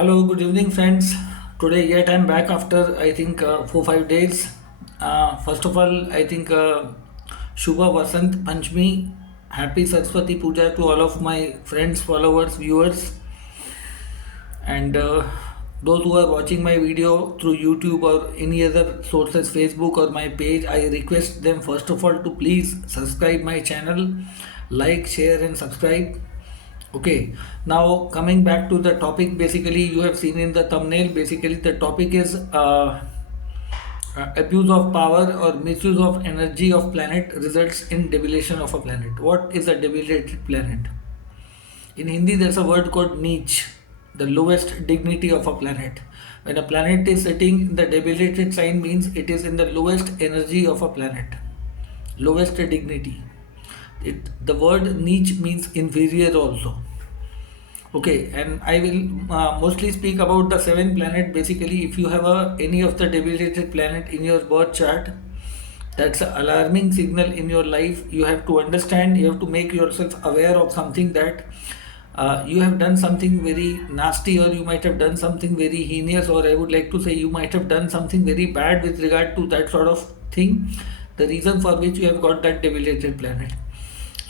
Hello, good evening, friends. Today, yet I'm back after I think 4 5 days. First of all, I think Shubha Vasant Panchami, Happy Saraswati Puja to all of my friends, followers, viewers, and those who are watching my video through YouTube or any other sources, Facebook or my page. I request them first of all to please subscribe my channel, like, share, and subscribe. Okay, now coming back to the topic, basically, you have seen in the thumbnail. Basically, the topic is abuse of power or misuse of energy of planet results in debilation of a planet. What is a debilitated planet? In Hindi, there's a word called niche, the lowest dignity of a planet. When a planet is sitting in the debilitated sign, means it is in the lowest energy of a planet, lowest dignity. The word niche means inferior also. Okay, and I will mostly speak about the seven planet. Basically, if you have any of the debilitated planet in your birth chart, that's an alarming signal in your life. You have to understand. You have to make yourself aware of something that you have done something very nasty, or you might have done something very heinous, or I would like to say you might have done something very bad with regard to that sort of thing. The reason for which you have got that debilitated planet.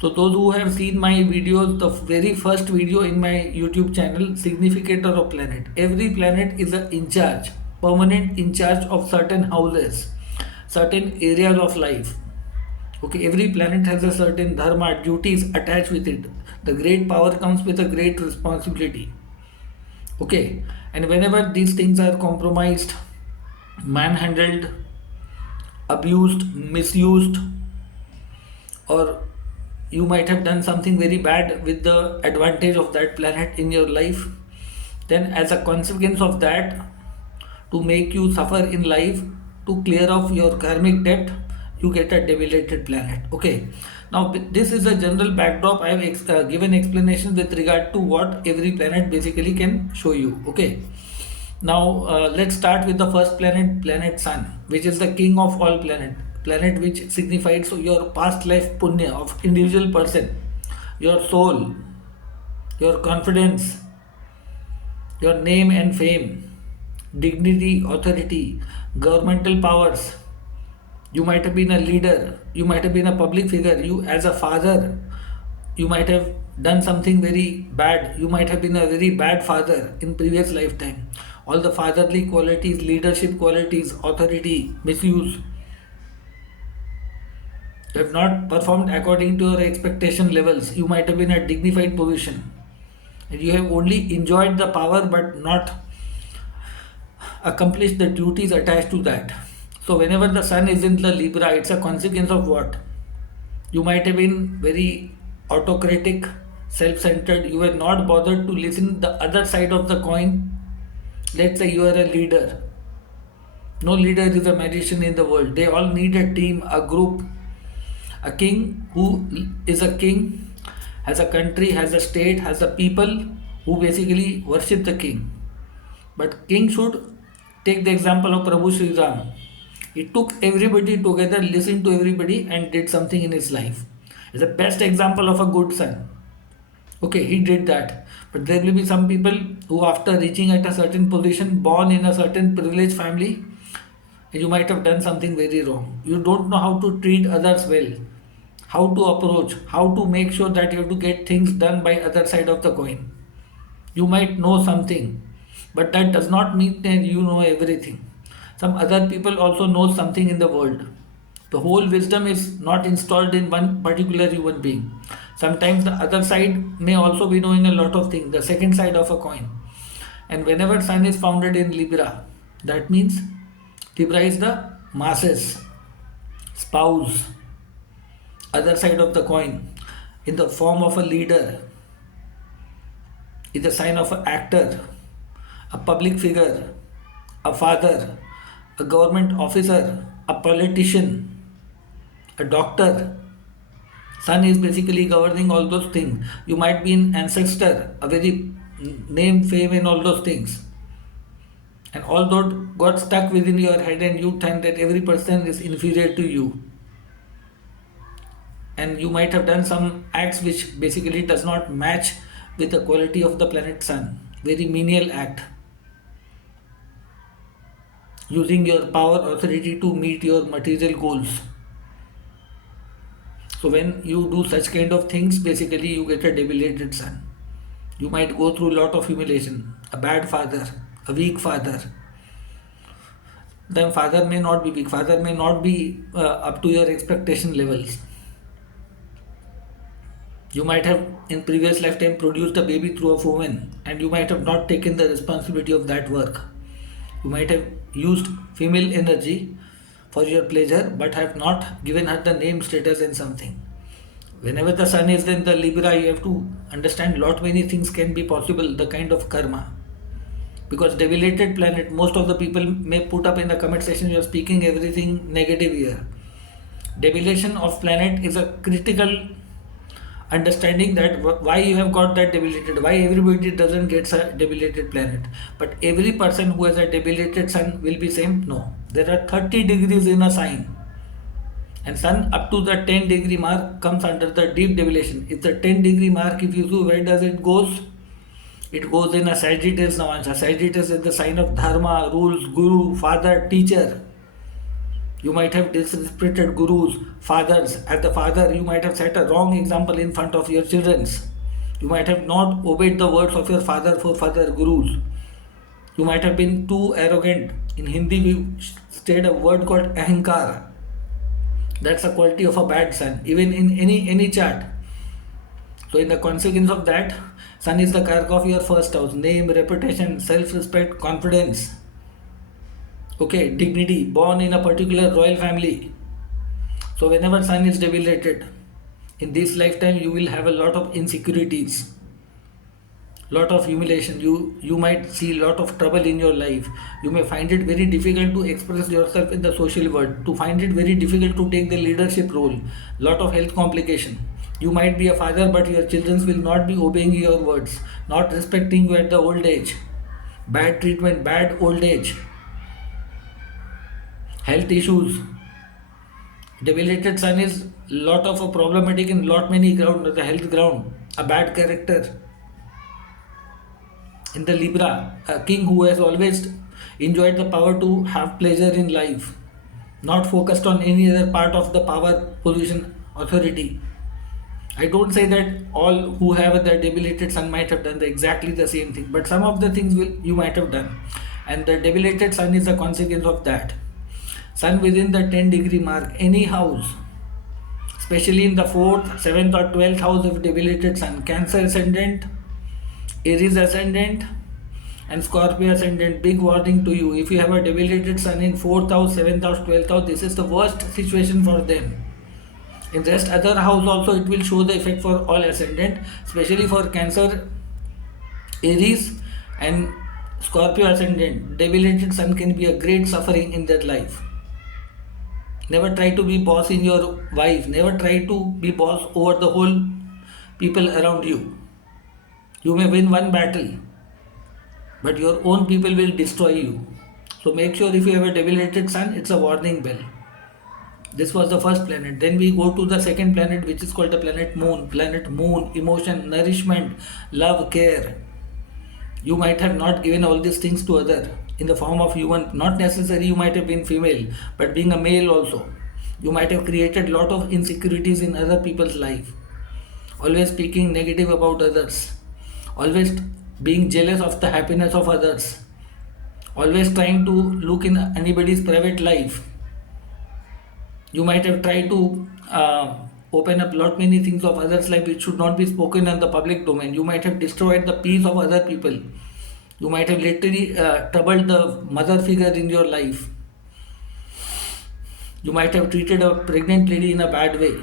So those who have seen my videos, the very first video in my YouTube channel, Significator of Planet. Every planet is a in charge, permanent in charge of certain houses, certain areas of life. Okay, every planet has a certain dharma, duties attached with it. The great power comes with a great responsibility. Okay, and whenever these things are compromised, manhandled, abused, misused, or you might have done something very bad with the advantage of that planet in your life, then as a consequence of that, to make you suffer in life, to clear off your karmic debt, you get a debilitated planet. Okay, now this is a general backdrop. I have given explanation with regard to what every planet basically can show you. Okay, now let's start with the first planet, planet Sun, which is the king of all planet which signifies so your past life punya of individual person, your soul, your confidence, your name and fame, dignity, authority, governmental powers. You might have been a leader, you might have been a public figure, you as a father, you might have done something very bad, you might have been a very bad father in previous lifetime. All the fatherly qualities, leadership qualities, authority, misuse, you have not performed according to your expectation levels. You might have been a dignified position. And you have only enjoyed the power but not accomplished the duties attached to that. So whenever the sun is in the Libra, it's a consequence of what? You might have been very autocratic, self-centered. You were not bothered to listen the other side of the coin. Let's say you are a leader. No leader is a magician in the world. They all need a team, a group. A king who is a king has a country, has a state, has a people who basically worship the king. But king should take the example of Prabhu Sri Ram. He took everybody together, listened to everybody, and did something in his life. It's the best example of a good son. Okay, he did that. But there will be some people who, after reaching at a certain position, born in a certain privileged family, you might have done something very wrong. You don't know how to treat others well, how to approach, how to make sure that you have to get things done by other side of the coin. You might know something, but that does not mean that you know everything. Some other people also know something in the world. The whole wisdom is not installed in one particular human being. Sometimes the other side may also be knowing a lot of things, the second side of a coin. And whenever sun is founded in Libra, that means Libra is the masses, spouse, other side of the coin, in the form of a leader, is a sign of an actor, a public figure, a father, a government officer, a politician, a doctor. Sun is basically governing all those things. You might be an ancestor, a very name, fame, and all those things. And all that got stuck within your head, and you think that every person is inferior to you. And you might have done some acts which basically does not match with the quality of the planet Sun. Very menial act. using your power authority to meet your material goals. So when you do such kind of things, basically you get a debilitated son. You might go through a lot of humiliation, a bad father, a weak father. The father may not be weak, father may not be up to your expectation levels. You might have in previous lifetime produced a baby through a woman, and you might have not taken the responsibility of that work. You might have used female energy for your pleasure but have not given her the name, status, and something. Whenever the sun is in the Libra, you have to understand lot many things can be possible, the kind of karma. Because debilitated planet, most of the people may put up in the comment section, you are speaking everything negative here. Debilation of planet is a critical understanding that why you have got that debilitated, why everybody doesn't get a debilitated planet, but every person who has a debilitated sun will be same. No, there are 30 degrees in a sign, and sun up to the 10-degree mark comes under the deep debilation. If the 10-degree mark, if you see where does it goes, it goes in a Sagittarius Navansha. Sagittarius is the sign of dharma, rules, guru, father, teacher. You might have disrespected gurus, fathers. As the father, you might have set a wrong example in front of your children. You might have not obeyed the words of your father, forefather, gurus. You might have been too arrogant. In Hindi, we state a word called ahankar. That's a quality of a bad son, even in any chart. So, in the consequence of that, sun is the karka of your first house. Name, reputation, self-respect, confidence. Okay, dignity, born in a particular royal family. So whenever sun is debilitated, in this lifetime you will have a lot of insecurities, lot of humiliation. You might see a lot of trouble in your life. You may find it very difficult to express yourself in the social world, to find it very difficult to take the leadership role, lot of health complication. You might be a father, but your children will not be obeying your words, not respecting you at the old age. Bad treatment, bad old age. Health issues. Debilitated sun is lot of a problematic in lot many ground, the health ground. A bad character. In the Libra, a king who has always enjoyed the power to have pleasure in life, not focused on any other part of the power, position, authority. I don't say that all who have the debilitated sun might have done exactly the same thing, but some of the things you might have done, and the debilitated sun is a consequence of that. Sun within the 10-degree mark, any house, especially in the 4th, 7th, or 12th house of debilitated sun, Cancer ascendant, Aries ascendant, and Scorpio ascendant. Big warning to you: if you have a debilitated sun in 4th house, 7th house, 12th house, this is the worst situation for them. In rest other house also it will show the effect for all ascendant, especially for Cancer, Aries, and Scorpio ascendant. Debilitated sun can be a great suffering in their life. Never try to be boss in your wife. Never try to be boss over the whole people around you. You may win one battle, but your own people will destroy you. So make sure if you have a debilitated sun, it's a warning bell. This was the first planet. Then we go to the second planet, which is called the planet Moon. Planet Moon, emotion, nourishment, love, care. You might have not given all these things to other in the form of human. Not necessary you might have been female, but being a male also, you might have created lot of insecurities in other people's life. Always speaking negative about others, always being jealous of the happiness of others, always trying to look in anybody's private life. You might have tried to open up lot many things of others' life which should not be spoken in the public domain. You might have destroyed the peace of other people. You might have literally troubled the mother figure in your life. You might have treated a pregnant lady in a bad way,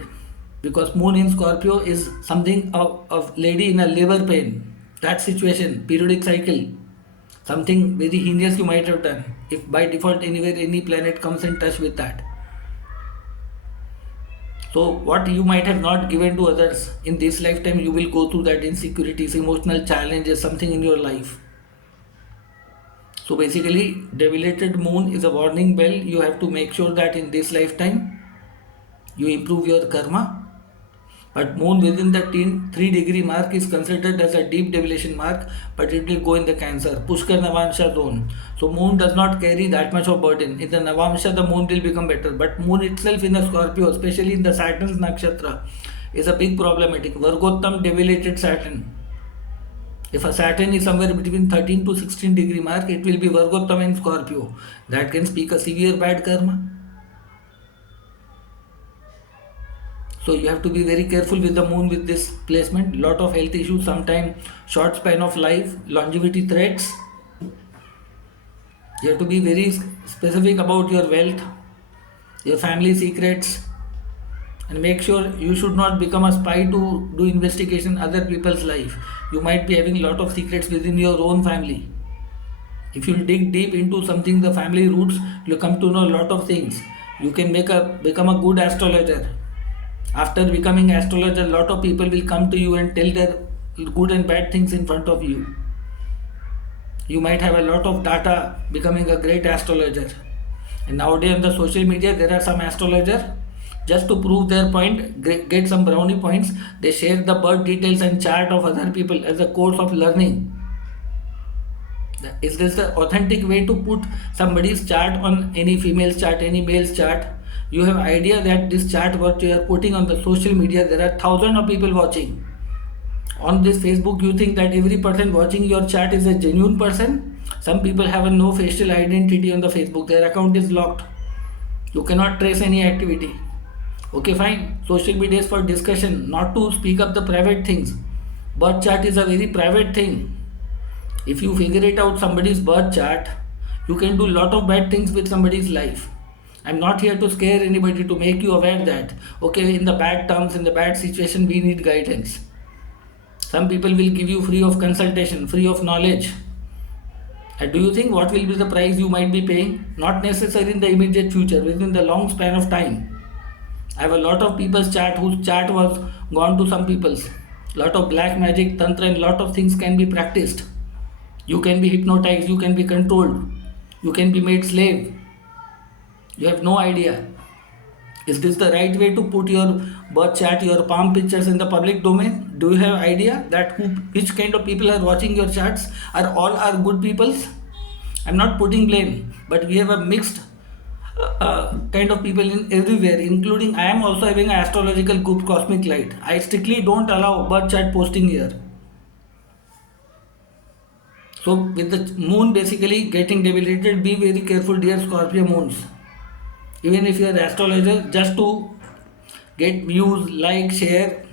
because Moon in Scorpio is something of lady in a labor pain. That situation, periodic cycle, something very heinous you might have done if by default anywhere any planet comes in touch with that. So what you might have not given to others in this lifetime, you will go through that insecurities, emotional challenges, something in your life. So basically, debilitated moon is a warning bell. You have to make sure that in this lifetime you improve your karma But moon within the 3 degree mark is considered as a deep debilation mark, but it will go in the Cancer, Pushkar Navamsha zone. So moon does not carry that much of burden. In the Navamsha, the moon will become better, but moon itself in a Scorpio, especially in the Saturn's nakshatra, is a big problematic. Vargottam debilitated Saturn. If a Saturn is somewhere between 13 to 16 degree mark, it will be Vargottam and Scorpio. That can speak a severe bad karma. So you have to be very careful with the moon with this placement. Lot of health issues, sometime short span of life, longevity threats. You have to be very specific about your wealth, your family secrets, and make sure you should not become a spy to do investigation other people's life. You might be having a lot of secrets within your own family. If you dig deep into something, the family roots, you come to know a lot of things. You can become a good astrologer. After becoming astrologer, a lot of people will come to you and tell their good and bad things in front of you. You might have a lot of data becoming a great astrologer. And nowadays on the social media, there are some astrologers, just to prove their point, get some brownie points, they share the birth details and chart of other people as a course of learning. Is this the authentic way to put somebody's chart on any female's chart, any male's chart? You have idea that this chart what you are putting on the social media, there are thousands of people watching. On this Facebook, you think that every person watching your chart is a genuine person? Some people have a no facial identity on the Facebook. Their account is locked. You cannot trace any activity. Okay, fine. Social media is for discussion, not to speak up the private things. Birth chart is a very private thing. If you figure it out somebody's birth chart, you can do a lot of bad things with somebody's life. I'm not here to scare anybody, to make you aware that, okay, in the bad terms, in the bad situation, we need guidance. Some people will give you free of consultation, free of knowledge. And do you think what will be the price you might be paying? Not necessary in the immediate future, within the long span of time. I have a lot of people's chart whose chart was gone to some people's. Lot of black magic, tantra, and lot of things can be practiced. You can be hypnotized, you can be controlled, you can be made slave. You have no idea. Is this the right way to put your birth chart, your palm pictures in the public domain? Do you have idea that which kind of people are watching your charts? Are all are good peoples? I'm not putting blame, but we have a mixed kind of people in everywhere, including I am also having an astrological group, Cosmic Light. I strictly don't allow birth chart posting here. So with the moon basically getting debilitated, be very careful, dear Scorpio moons. Even if you are an astrologer, just to get views, like, share.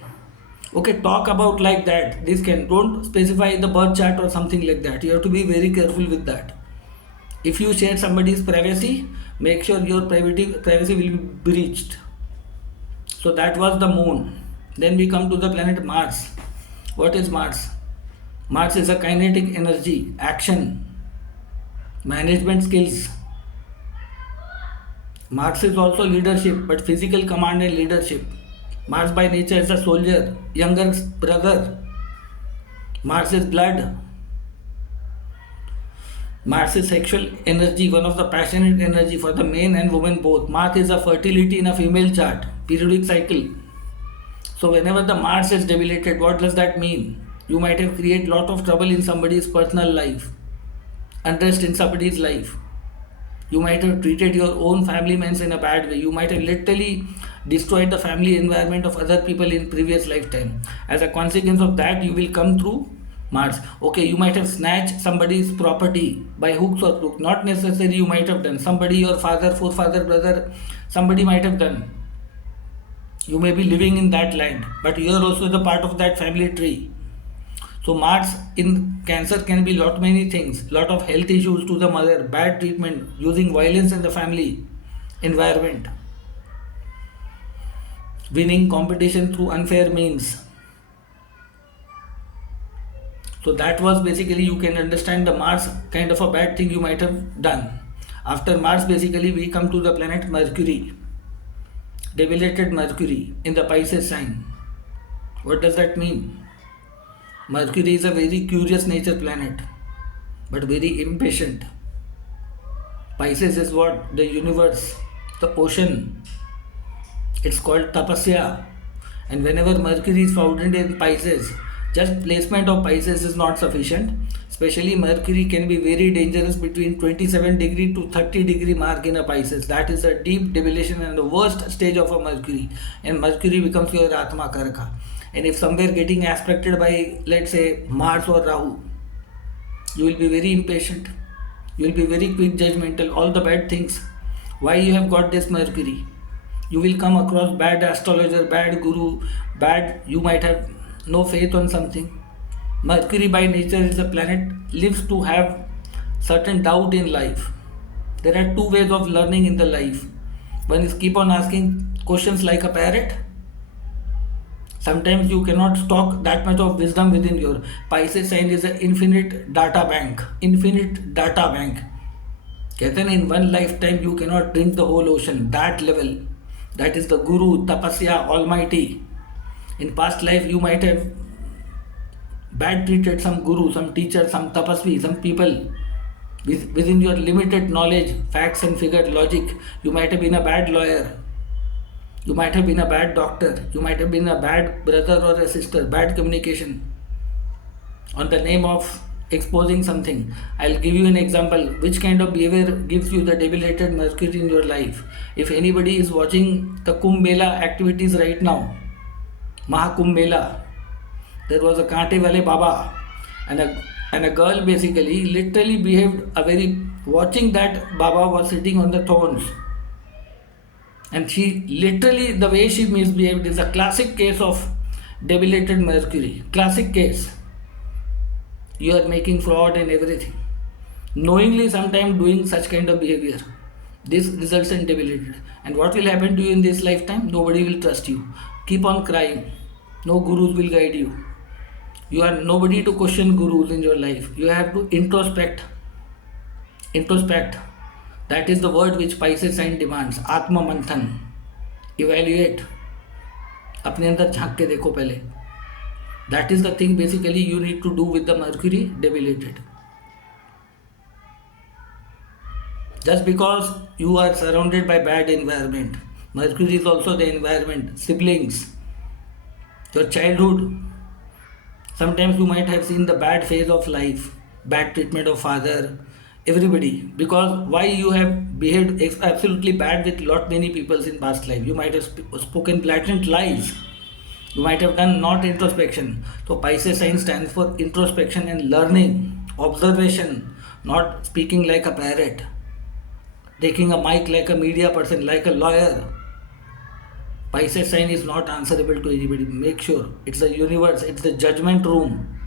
Okay, talk about like that. This can, don't specify the birth chart or something like that. You have to be very careful with that. If you share somebody's privacy, make sure your privacy will be breached. So that was the moon. Then we come to the planet Mars. What is Mars? Mars is a kinetic energy, action, management skills. Mars is also leadership, but physical command and leadership. Mars by nature is a soldier, younger brother. Mars is blood. Mars is sexual energy, one of the passionate energy for the men and women both. Mars is a fertility in a female chart, periodic cycle. So whenever the Mars is debilitated, what does that mean? You might have created lot of trouble in somebody's personal life, unrest in somebody's life. You might have treated your own family members in a bad way. You might have literally destroyed the family environment of other people in previous lifetime. As a consequence of that, you will come through Mars. Okay, you might have snatched somebody's property by hooks or crook. Not necessarily you might have done. Somebody, your father, forefather, brother, somebody might have done. You may be living in that land, but you are also the part of that family tree. So Mars in Cancer can be lot many things, lot of health issues to the mother, bad treatment, using violence in the family environment, winning competition through unfair means. So that was basically, you can understand the Mars kind of a bad thing you might have done. After Mars, basically we come to the planet Mercury, debilitated Mercury in the Pisces sign. What does that mean? Mercury is a very curious nature planet, but very impatient. Pisces is what? The universe, the ocean. It's called tapasya. And whenever Mercury is found in Pisces, just placement of Pisces is not sufficient. Especially Mercury can be very dangerous between 27 degree to 30 degree mark in a Pisces. That is a deep debilation and the worst stage of a Mercury. And Mercury becomes your Atma Karka. And if somewhere getting aspected by, let's say, Mars or Rahu, you will be very impatient. You will be very quick judgmental. All the bad things. Why you have got this Mercury? You will come across bad astrologer, bad guru, bad. You might have no faith on something. Mercury by nature is a planet lives to have certain doubt in life. There are two ways of learning in the life. One is keep on asking questions like a parrot. Sometimes you cannot stock that much of wisdom within your Pisces sign is an infinite data bank. Infinite data bank. कहते हैं in one lifetime you cannot drink the whole ocean. That level. That is the Guru, Tapasya, Almighty. In past life you might have bad treated some guru, some teacher, some tapasvi, some people within your limited knowledge, facts and figure logic. You might have been a bad lawyer. You might have been a bad doctor. You might have been a bad brother or a sister. Bad communication. On the name of exposing something. I'll give you an example. Which kind of behavior gives you the debilitated Mercury in your life? If anybody is watching the Kumbh Mela activities right now, Mahakumbh Mela, there was a Kaante Wale Baba and a girl basically literally behaved a very watching that Baba was sitting on the thorns. And she literally the way she misbehaved is a classic case of debilitated Mercury. Classic case. You are making fraud and everything. Knowingly sometimes doing such kind of behavior. This results in debilitated. And what will happen to you in this lifetime? Nobody will trust you. Keep on crying. No gurus will guide you. You are nobody to question gurus in your life. You have to introspect. Introspect. That is the word which Pisces sign demands. Atma Manthan. Evaluate. अपने अंदर झांक के देखो पहले. That is the thing basically you need to do with the Mercury debilitated. Just because you are surrounded by bad environment. Mercury is also the environment. Siblings. Your childhood. Sometimes you might have seen the bad phase of life. Bad treatment of father. Everybody. Because why you have behaved absolutely bad with lot many people in past life. You might have spoken blatant lies. You might have done not introspection. So Pisces sign stands for introspection and learning, observation, not speaking like a parrot, taking a mic like a media person, like a lawyer. Pisces sign is not answerable to anybody. Make sure it's the universe, it's the judgment room.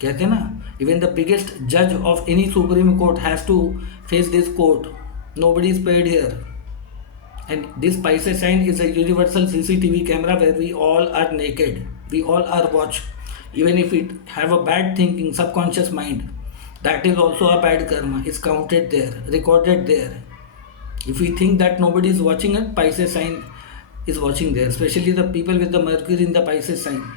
कहते हैं ना, even the biggest judge of any Supreme Court has to face this court. Nobody is paid here. And this Pisces sign is a universal CCTV camera where we all are naked. We all are watched. Even if it have a bad thinking, subconscious mind, that is also a bad karma. It's counted there, recorded there. If we think that nobody is watching it, Pisces sign is watching there. Especially the people with the Mercury in the Pisces sign.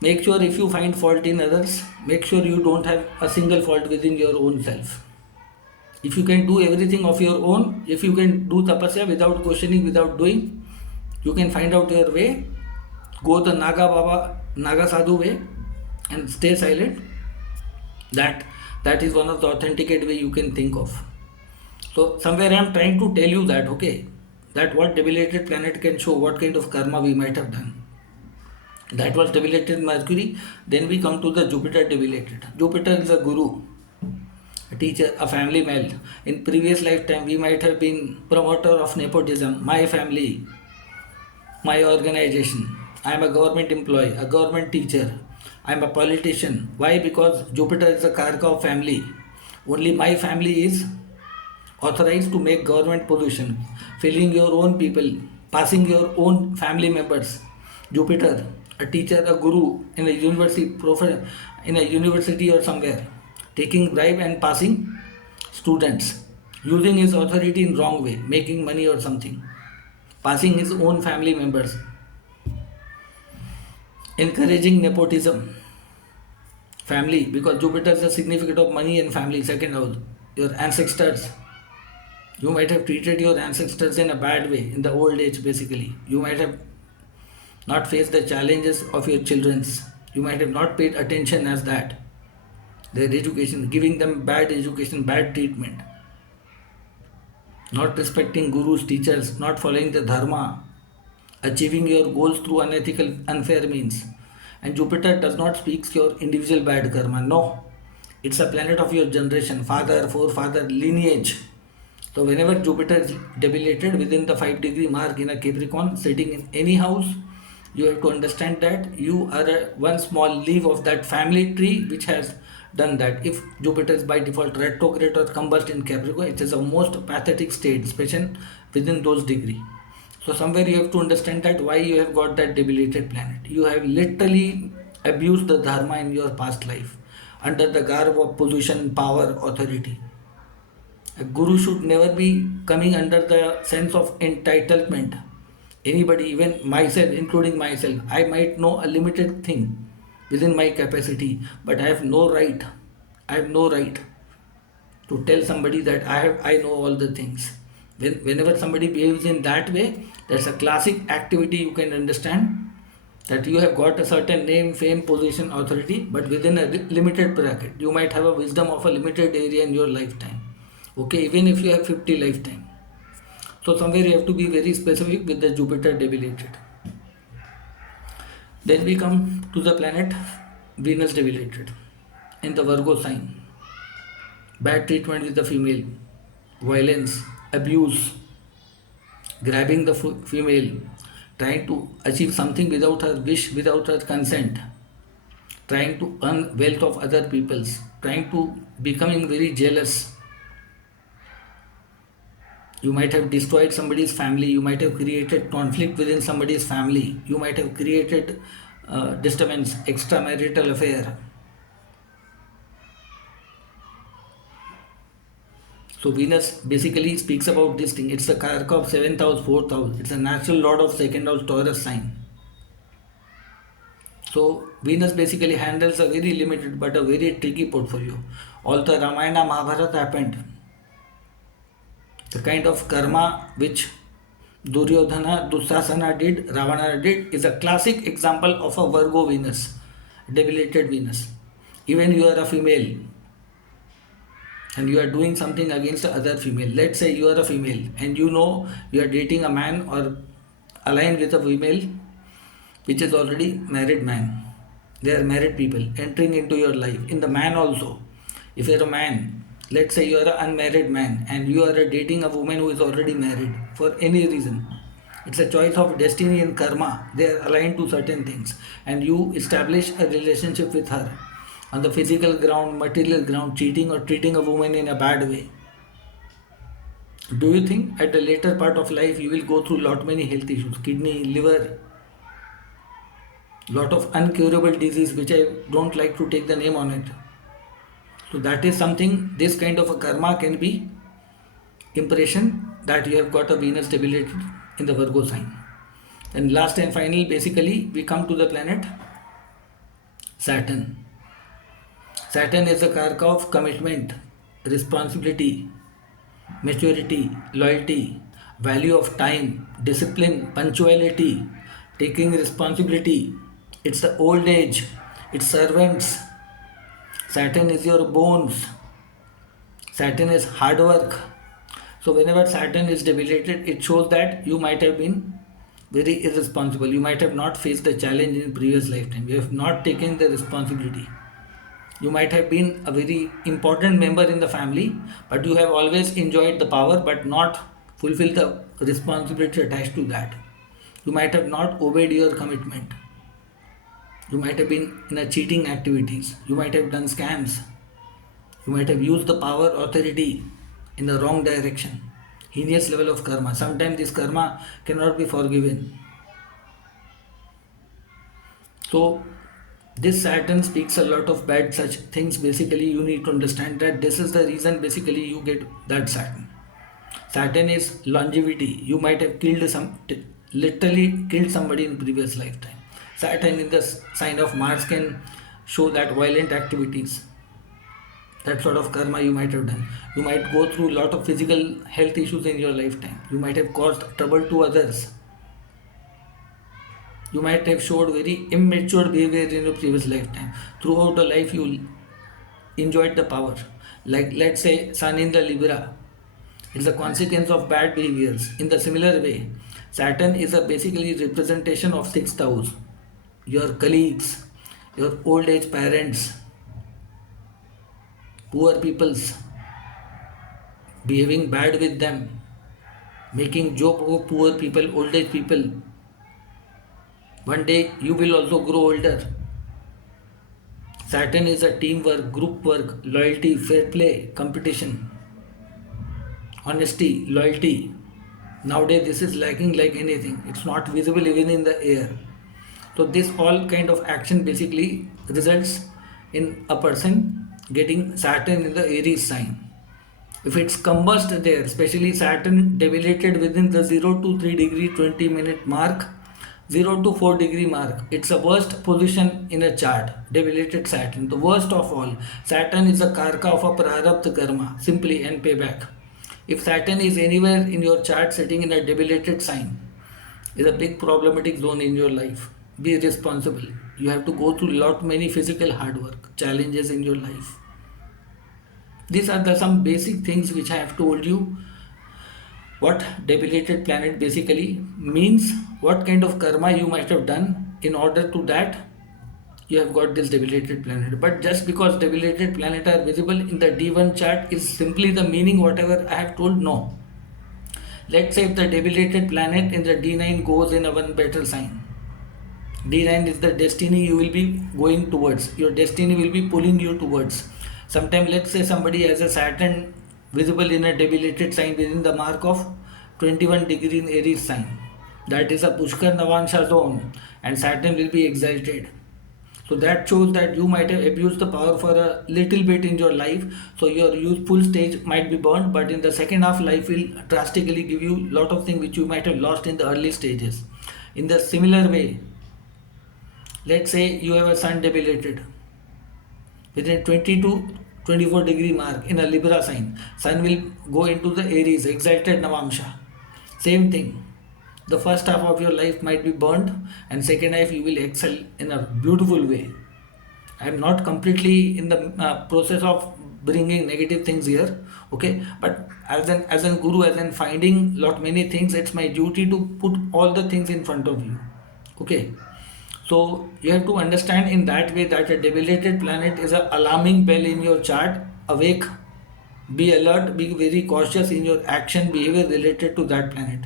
Make sure if you find fault in others, make sure you don't have a single fault within your own self. If you can do everything of your own, if you can do tapasya without questioning, without doing, you can find out your way, go the Naga Baba, Naga Sadhu way and stay silent. That is one of the authenticate way you can think of. So somewhere I am trying to tell you that, okay, that what debilitated planet can show, what kind of karma we might have done. That was debilitated Mercury. Then we come to the Jupiter debilitated. Jupiter is a guru, a teacher, a family male. In previous lifetime, we might have been promoter of nepotism. My family, my organization. I am a government employee, a government teacher. I am a politician. Why? Because Jupiter is a karaka of family. Only my family is authorized to make government position, filling your own people, passing your own family members. Jupiter, a teacher, a guru in a university, in a university or somewhere, taking bribe and passing students, using his authority in wrong way, making money or something, passing his own family members, encouraging nepotism, family, because Jupiter is a significant of money and family, second house, your ancestors. You might have treated your ancestors in a bad way in the old age basically. You might have not face the challenges of your children's. You might have not paid attention as that. Their education, giving them bad education, bad treatment, not respecting gurus, teachers, not following the dharma, achieving your goals through unethical, unfair means. And Jupiter does not speak your individual bad karma. No, it's a planet of your generation, father, forefather, lineage. So whenever Jupiter is debilitated within the 5-degree mark in a Capricorn, sitting in any house, you have to understand that you are one small leaf of that family tree which has done that. If Jupiter is by default retrograde or combust in Capricorn, it is a most pathetic state, especially within those degree. So somewhere you have to understand that why you have got that debilitated planet. You have literally abused the dharma in your past life under the garb of position, power, authority. A guru should never be coming under the sense of entitlement. Anybody, even myself, including myself, I might know a limited thing within my capacity, but I have no right. I have no right to tell somebody that I know all the things. Whenever somebody behaves in that way, that's a classic activity. You can understand that you have got a certain name, fame, position, authority, but within a limited bracket. You might have a wisdom of a limited area in your lifetime. Okay, even if you have 50 lifetime. So somewhere you have to be very specific with the Jupiter debilitated. Then we come to the planet Venus debilitated in the Virgo sign. Bad treatment with the female, violence, abuse, grabbing the female, trying to achieve something without her wish, without her consent, trying to earn wealth of other people's, trying to becoming very jealous. You might have destroyed somebody's family, you might have created conflict within somebody's family, you might have created disturbance, extramarital affair. So Venus basically speaks about this thing. It's the Karaka of 7th house, 4th house. It's a natural lord of 2nd house Taurus sign. So Venus basically handles a very limited but a very tricky portfolio. All the Ramayana Mahabharata happened. The kind of karma which Duryodhana, Dusasana did, Ravana did, is a classic example of a Virgo Venus, debilitated Venus. Even you are a female and you are doing something against the other female. Let's say you are a female and you know you are dating a man or aligned with a female which is already married man. They are married people entering into your life. In the man also, if you are a man, let's say you are an unmarried man and you are dating a woman who is already married for any reason. It's a choice of destiny and karma. They are aligned to certain things and you establish a relationship with her on the physical ground, material ground, cheating or treating a woman in a bad way. Do you think at the later part of life you will go through lot many health issues, kidney, liver, lot of uncurable disease which I don't like to take the name on it. So that is something, this kind of a karma can be impression that you have got a Venus debilitated in the Virgo sign. And last and final, basically we come to the planet Saturn. Saturn is the karaka of commitment, responsibility, maturity, loyalty, value of time, discipline, punctuality, taking responsibility. It's the old age, it's servants. Saturn is your bones. Saturn is hard work. So whenever Saturn is debilitated, it shows that you might have been very irresponsible. You might have not faced the challenge in previous lifetime. You have not taken the responsibility. You might have been a very important member in the family, but you have always enjoyed the power but not fulfilled the responsibility attached to that. You might have not obeyed your commitment. You might have been in a cheating activities. You might have done scams. You might have used the power authority in the wrong direction. Heinous level of karma. Sometimes this karma cannot be forgiven. So this Saturn speaks a lot of bad such things. Basically you need to understand that this is the reason basically you get that Saturn. Saturn is longevity. You might have killed literally killed somebody in previous lifetime. Saturn in the sign of Mars can show that violent activities. That sort of karma you might have done. You might go through a lot of physical health issues in your lifetime. You might have caused trouble to others. You might have showed very immature behavior in your previous lifetime. Throughout the life, you enjoyed the power. Like let's say Sun in the Libra, it's a consequence of bad behaviors. In the similar way, Saturn is a basically representation of sixth house, your colleagues, your old age parents, poor peoples, behaving bad with them, making joke of poor people, old age people. One day you will also grow older. Saturn is a teamwork, group work, loyalty, fair play, competition, honesty, loyalty. Nowadays this is lacking like anything. It's not visible even in the air. So this all kind of action basically results in a person getting Saturn in the Aries sign. If it's combust there, especially Saturn debilitated within the 0 to 3 degree 20-minute mark, 0 to 4 degree mark, it's the worst position in a chart. Debilitated Saturn, the worst of all. Saturn is a karka of a prarabdha karma, simply, and payback. If Saturn is anywhere in your chart sitting in a debilitated sign, is a big problematic zone in your life. Be responsible. You have to go through lot many physical hard work, challenges in your life. These are the some basic things which I have told you. What debilitated planet basically means, what kind of karma you might have done in order to that you have got this debilitated planet. But just because debilitated planet are visible in the D1 chart is simply the meaning whatever I have told? No. Let's say if the debilitated planet in the D9 goes in a one better sign. D9 is the destiny you will be going towards. Your destiny will be pulling you towards. Sometimes let's say somebody has a Saturn visible in a debilitated sign within the mark of 21 degree in Aries sign. That is a Pushkar Navansha zone and Saturn will be exalted. So that shows that you might have abused the power for a little bit in your life. So your youthful stage might be burned, but in the second half life will drastically give you lot of things which you might have lost in the early stages. In the similar way, let's say you have a sun debilitated within 20 to 24 degree mark in a Libra sign. Sun will go into the Aries, exalted Navamsha. Same thing. The first half of your life might be burned, and second half you will excel in a beautiful way. I am not completely in the process of bringing negative things here, okay? But as an guru, as in finding lot many things, it's my duty to put all the things in front of you, okay? So you have to understand in that way that a debilitated planet is an alarming bell in your chart. Awake, be alert, be very cautious in your action behavior related to that planet.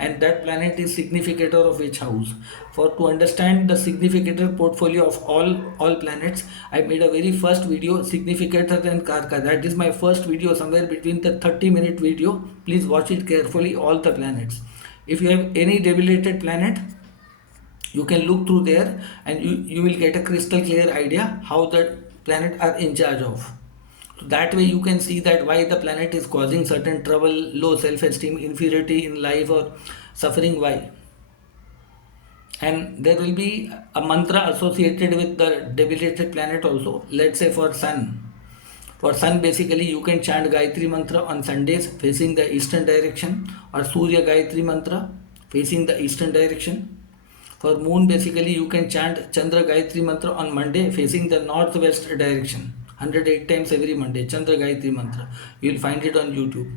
And that planet is significator of which house. For to understand the significator portfolio of all planets, I made a very first video, significator and karka. That is my first video, somewhere between the 30-minute video. Please watch it carefully, all the planets. If you have any debilitated planet, you can look through there and you will get a crystal clear idea how the planet are in charge of. So that way you can see that why the planet is causing certain trouble, low self-esteem, inferiority in life or suffering, why. And there will be a mantra associated with the debilitated planet also. Let's say for sun. For sun basically you can chant Gayatri mantra on Sundays facing the eastern direction, or Surya Gayatri mantra facing the eastern direction. For moon basically you can chant Chandra Gayatri mantra on Monday facing the northwest direction. 108 times every Monday, Chandra Gayatri mantra. You will find it on YouTube.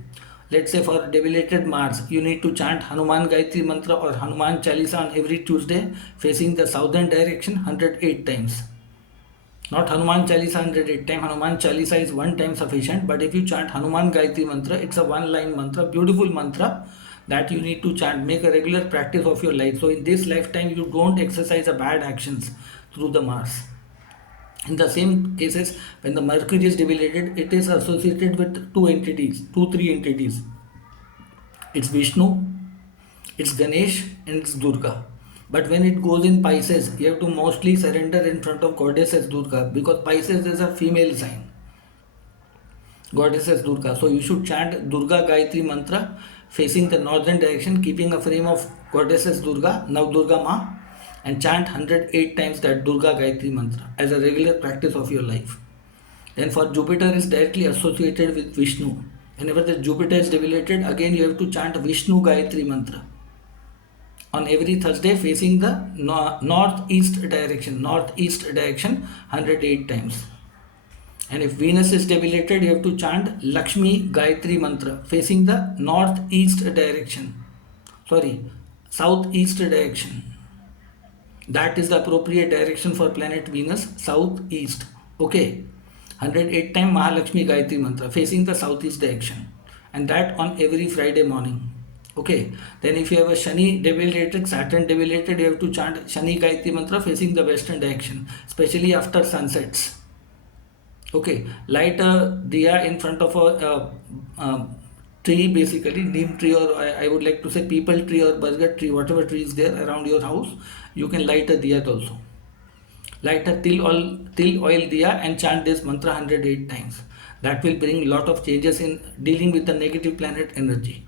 Let's say for debilitated Mars, you need to chant Hanuman Gayatri mantra or Hanuman Chalisa on every Tuesday facing the southern direction 108 times. Not Hanuman Chalisa 108 times. Hanuman Chalisa is one time sufficient. But if you chant Hanuman Gayatri mantra, it's a one line mantra, beautiful mantra that you need to chant. Make a regular practice of your life. So in this lifetime, you don't exercise a bad actions through the Mars. In the same cases, when the Mercury is debilitated, it is associated with three entities. It's Vishnu, it's Ganesh, and it's Durga. But when it goes in Pisces, you have to mostly surrender in front of goddesses Durga, because Pisces is a female sign. Goddesses Durga. So you should chant Durga Gayatri mantra facing the northern direction, keeping a frame of goddesses Durga, now Durga Ma, and chant 108 times that Durga Gayatri mantra as a regular practice of your life. Then for Jupiter is directly associated with Vishnu. Whenever the Jupiter is debilitated, again you have to chant Vishnu Gayatri mantra. on every Thursday facing the northeast direction, 108 times. And if Venus is debilitated, you have to chant Lakshmi Gayatri Mantra facing the northeast direction. Sorry, southeast direction. That is the appropriate direction for planet Venus, southeast. Okay. 108 times Mahalakshmi Gayatri Mantra facing the southeast direction. And that on every Friday morning. Okay. Then if you have a Shani debilitated, Saturn debilitated, you have to chant Shani Gayatri Mantra facing the western direction, especially after sunsets. Okay, light a diya in front of a tree, basically neem tree, or I would like to say people tree or burger tree, whatever tree is there around your house. You can light a diya also. Light a till oil diya and chant this mantra 108 times. That will bring lot of changes in dealing with the negative planet energy.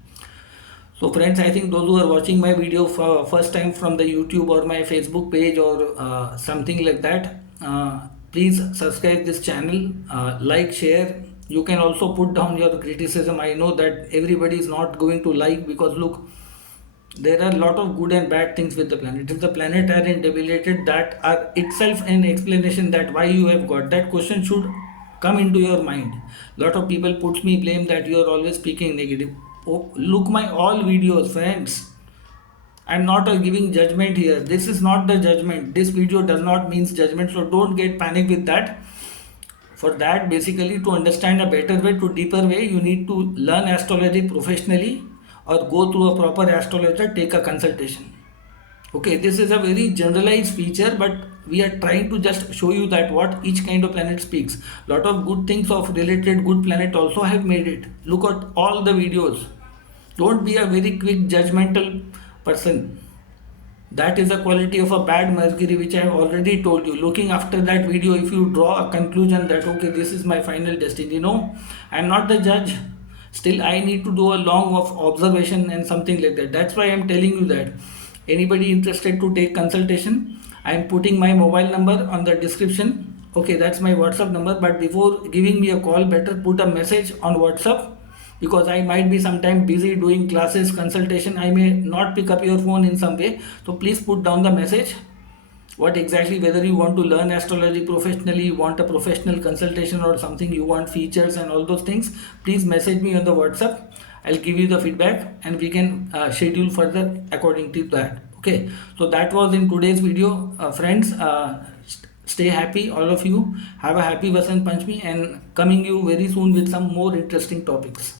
So friends, I think those who are watching my video for first time from the YouTube or my Facebook page or something like that, please subscribe this channel, like, share. You can also put down your criticism. I know that everybody is not going to like, because look, there are a lot of good and bad things with the planet. If the planet are debilitated, that are itself an explanation that why you have got that question should come into your mind. Lot of people puts me blame that you are always speaking negative. Oh, look my all videos, friends. I'm not giving judgment here. This is not the judgment. This video does not means judgment, so don't get panic with that. For that, basically, to understand a better way, to deeper way, you need to learn astrology professionally or go through a proper astrologer, take a consultation. Okay, this is a very generalized feature, but we are trying to just show you that what each kind of planet speaks. Lot of good things of related good planet also have made it. Look at all the videos. Don't be a very quick judgmental person. That is the quality of a bad Mercury, which I have already told you. Looking after that video, if you draw a conclusion that okay, this is my final destiny, no, I am not the judge. Still, I need to do a long of observation and something like that. That's why I am telling you that. Anybody interested to take consultation, I am putting my mobile number on the description. Okay, that's my WhatsApp number. But before giving me a call, better put a message on WhatsApp, because I might be sometime busy doing classes, consultation. I may not pick up your phone in some way. So please put down the message. What exactly, whether you want to learn astrology professionally, you want a professional consultation or something, you want features and all those things, please message me on the WhatsApp. I'll give you the feedback and we can schedule further according to that. Okay, so that was in today's video. Friends, stay happy, all of you. Have a happy Vasant Panchami, and coming you very soon with some more interesting topics.